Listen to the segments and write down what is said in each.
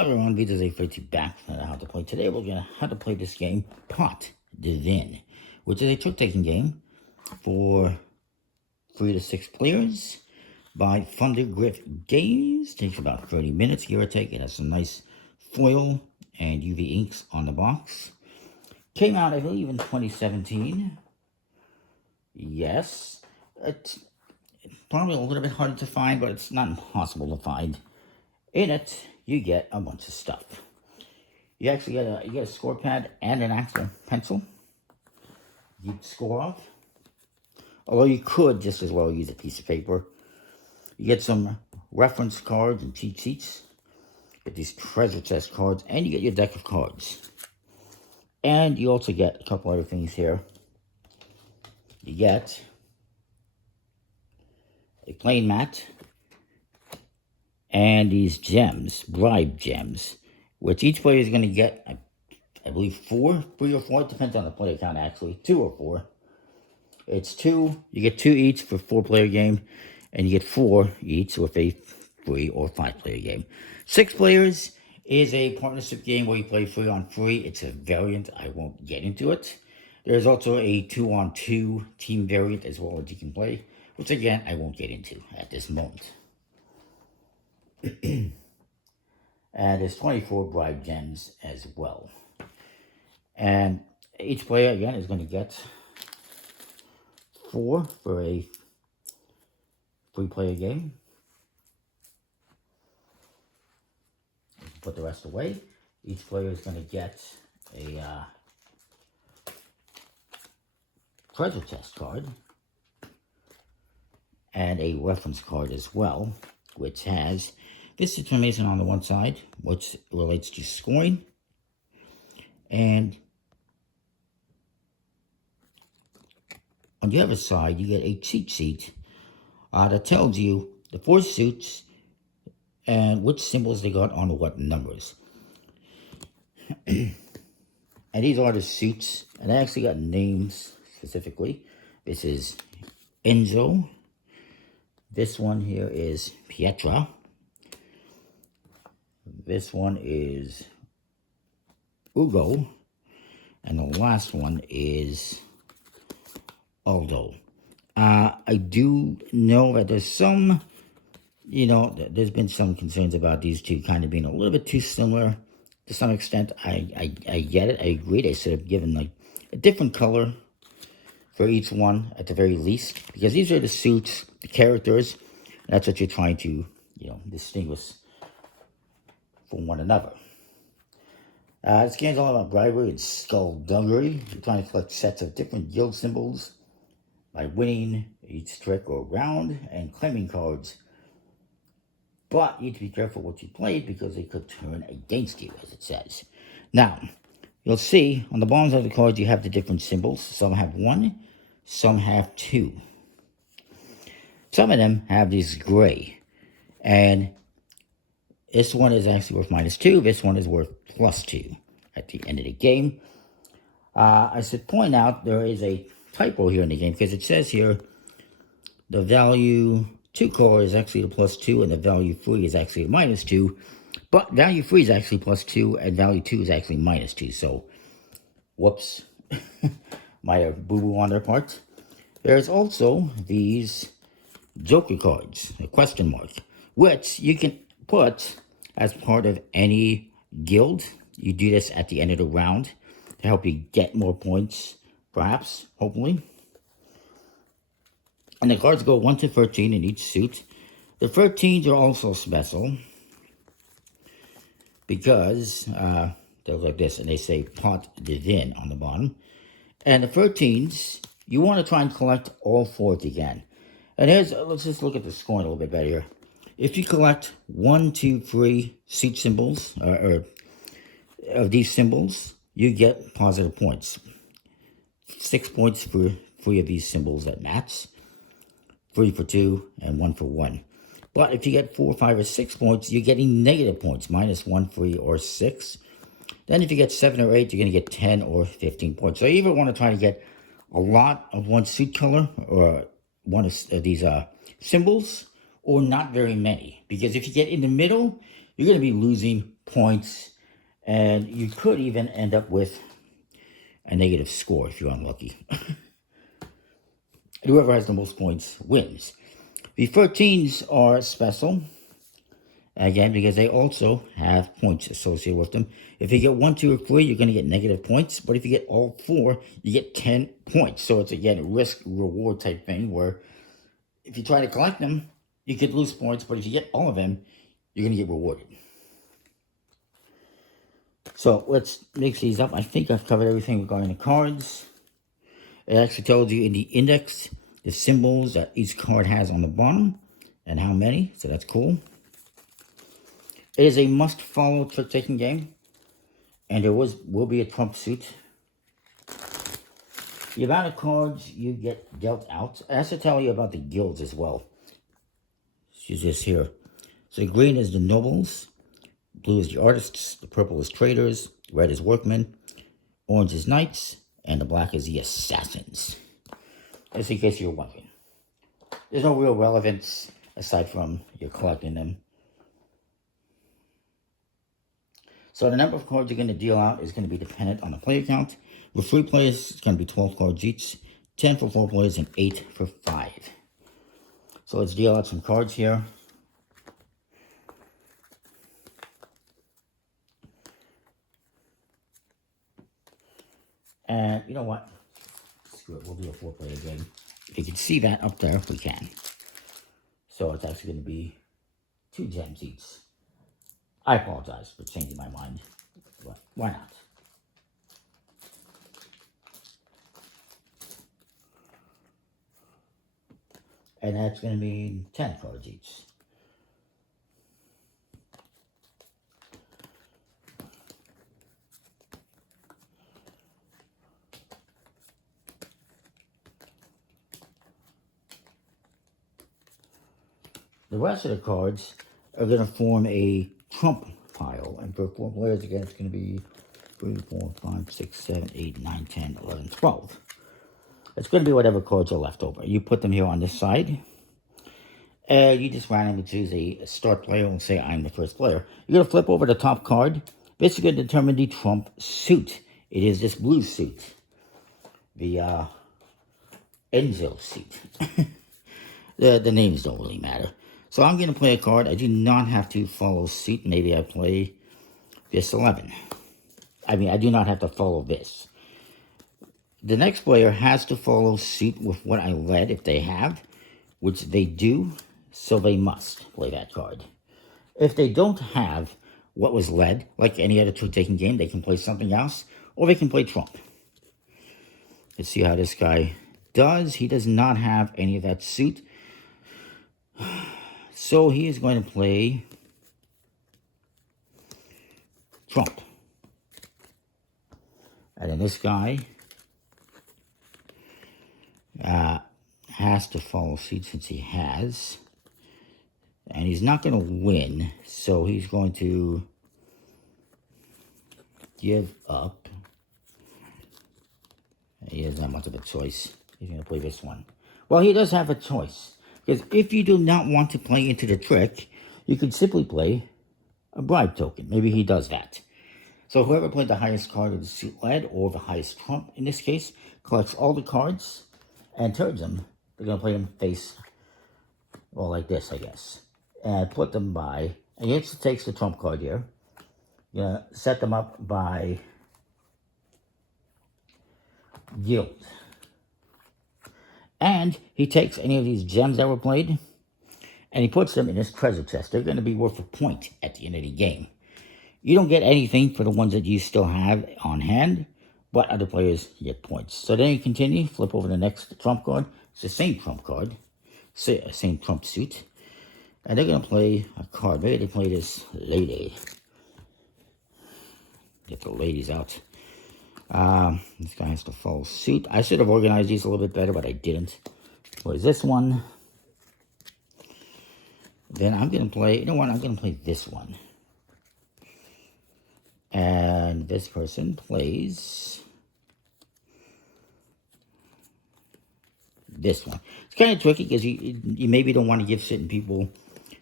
Hello everyone, this is a back on how to play. Today we're gonna how to play this game, Pot de Vin, which is a trick-taking game for 3 to 6 players by Thundergriff Games. Takes about 30 minutes, give or take. It has some nice foil and UV inks on the box. Came out, I believe, in 2017. Yes, it's probably a little bit harder to find, but it's not impossible to find. In it, you get a bunch of stuff. You actually get a score pad and an actual pencil. You score off. Although you could just as well use a piece of paper. You get some reference cards and cheat sheets. You get these treasure chest cards, and you get your deck of cards. And you also get a couple other things here. You get a playing mat and these gems, bribe gems, which each player is going to get, I believe, 3 or 4. It depends on the player count, actually. 2 or 4. It's 2. You get 2 each for a 4-player game, and you get 4 each with a 3 or 5-player game. 6 players is a partnership game where you play 3-on-3. It's a variant. I won't get into it. There's also a 2-on-2 team variant as well that you can play, which again, I won't get into at this moment. And there's 24 bribe gems as well. And each player, again, is going to get 4 for a 3-player game. Put the rest away. Each player is going to get a treasure chest card and a reference card as well, which has this information on the one side, which relates to scoring, and on the other side, you get a cheat sheet that tells you the 4 suits and which symbols they got on what numbers. And these are the suits, and I actually got names specifically. This is Enzo. This one here is Pietra. This one is Ugo. And the last one is Aldo. I do know that there's some, there's been some concerns about these two kind of being a little bit too similar to some extent. I get it. I agree. They should have given like a different color for each one at the very least, because these are the suits, the characters. That's what you're trying to, distinguish from one another. This game's all about bribery and skullduggery. You're trying to collect sets of different guild symbols by winning each trick or round and claiming cards. But you need to be careful what you play because they could turn against you, as it says. Now, you'll see on the bottoms of the cards you have the different symbols. Some have 1, some have 2. Some of them have this gray. And this one is actually worth -2. This one is worth +2 at the end of the game. I should point out there is a typo here in the game, because it says here the value 2 card is actually the +2 and the value 3 is actually the -2. But value 3 is actually +2 and value 2 is actually -2. So, whoops. Might have boo-boo on their part. There's also these Joker cards, a question mark, which you can put as part of any guild. You do this at the end of the round to help you get more points, perhaps, hopefully. And the cards go 1 to 13 in each suit. The 13s are also special because they look like this, and they say Pot de Vin on the bottom. And the 13s, you want to try and collect all 4 if you can. And let's just look at the scoring a little bit better here. If you collect 1, 2, 3 suit symbols, or of these symbols, you get positive points. 6 points for 3 of these symbols that match, 3 for 2, and 1 for 1. But if you get 4, 5, or 6 points, you're getting negative points, -1, 3, or 6. Then if you get 7 or 8, you're going to get 10 or 15 points. So you either want to try to get a lot of one suit color, or one of these symbols, or not very many. Because if you get in the middle, you're going to be losing points, and you could even end up with a negative score if you're unlucky. Whoever has the most points wins. The 13s are special, again, because they also have points associated with them. If you get 1, 2, or 3, you're going to get negative points. But if you get all 4, you get 10 points. So it's, again, a risk-reward type thing where if you try to collect them, you could lose points. But if you get all of them, you're going to get rewarded. So let's mix these up. I think I've covered everything regarding the cards. It actually tells you in the index the symbols that each card has on the bottom and how many. So that's cool. It is a must-follow trick-taking game, and there will be a trump suit. The amount of cards you get dealt out. I have to tell you about the guilds as well. Use this here. So green is the nobles, blue is the artists, the purple is traders, red is workmen, orange is knights, and the black is the assassins. Just in case you're wondering. There's no real relevance aside from you're collecting them. So the number of cards you're going to deal out is going to be dependent on the player count. With 3 players, it's going to be 12 cards each, 10 for 4 players, and 8 for 5. So let's deal out some cards here. And you know what? Screw it, we'll do a 4-player game. If you can see that up there, we can. So it's actually going to be 2 gems each. I apologize for changing my mind, but why not? And that's going to be 10 cards each. The rest of the cards are going to form a trump pile. And for 4 players, again, it's going to be 3, 4, 5, 6, 7, 8, 9, 10, 11, 12. It's going to be whatever cards are left over. You put them here on this side. And you just randomly choose a start player and say, I'm the first player. You're going to flip over the top card. Basically, going to determine the trump suit. It is this blue suit. The Enzo suit. The names don't really matter. So I'm going to play a card. I do not have to follow suit. Maybe I play this 11. I mean, I do not have to follow this. The next player has to follow suit with what I led if they have, which they do, so they must play that card. If they don't have what was led, like any other trick-taking game, they can play something else, or they can play trump. Let's see how this guy does. He does not have any of that suit. So he is going to play trump. And then this guy has to follow suit since he has. And he's not going to win, so he's going to give up. He doesn't have much of a choice. He's going to play this one. Well, he does have a choice. Because if you do not want to play into the trick, you could simply play a bribe token. Maybe he does that. So whoever played the highest card of the suit led, or the highest trump in this case, collects all the cards and turns them. They're going to play them face, well, like this, I guess. And put them by, and he just takes the trump card here. You're going to set them up by guild. And he takes any of these gems that were played, and he puts them in his treasure chest. They're going to be worth a point at the end of the game. You don't get anything for the ones that you still have on hand, but other players get points. So then you continue, flip over the next trump card. It's the same trump card, same trump suit. And they're going to play a card. Maybe they play this lady. Get the ladies out. This guy has to follow suit. I should have organized these a little bit better, but I didn't. Plays this one. Then I'm going to play, you know what, I'm going to play this one. And this person plays this one. It's kind of tricky because you maybe don't want to give certain people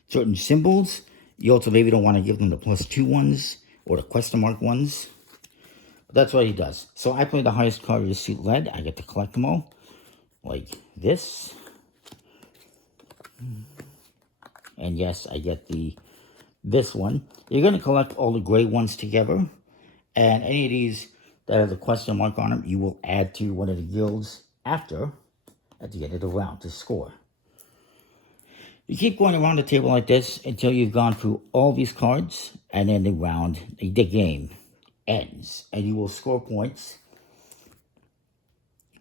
certain symbols. You also maybe don't want to give them the +2 ones. or the question mark ones. But that's what he does. So I play the highest card of the suit lead. I get to collect them all, like this. And yes, I get this one. You're going to collect all the gray ones together. And any of these that have the question mark on them, you will add to one of the guilds at the end of the round to score. You keep going around the table like this until you've gone through all these cards, and then the game ends, and you will score points.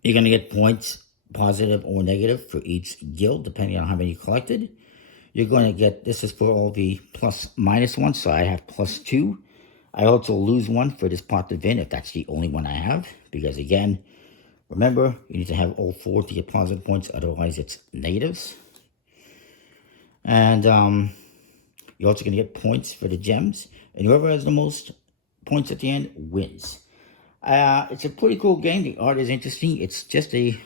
You're going to get points, positive or negative, for each guild, depending on how many you collected. You're going to get, this is for all the plus minus ones, so I have +2. I also lose one for this pot to Vin if that's the only one I have, because again, remember, you need to have all 4 to get positive points, otherwise it's negatives. And you're also going to get points for the gems, and whoever has the most points at the end wins. It's a pretty cool game. The art is interesting. It's just a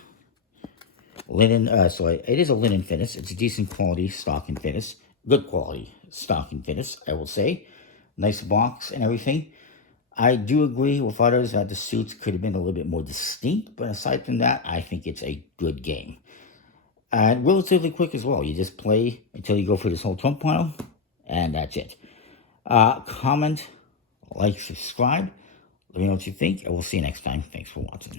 linen, it is a linen finish. It's a decent quality stocking finish. Good quality stocking finish, I will say. Nice box and everything. I do agree with others that the suits could have been a little bit more distinct, but aside from that, I think it's a good game. And relatively quick as well. You just play until you go for this whole trump pile, and that's it. Comment, like, subscribe. Let me know what you think, and we'll see you next time. Thanks for watching.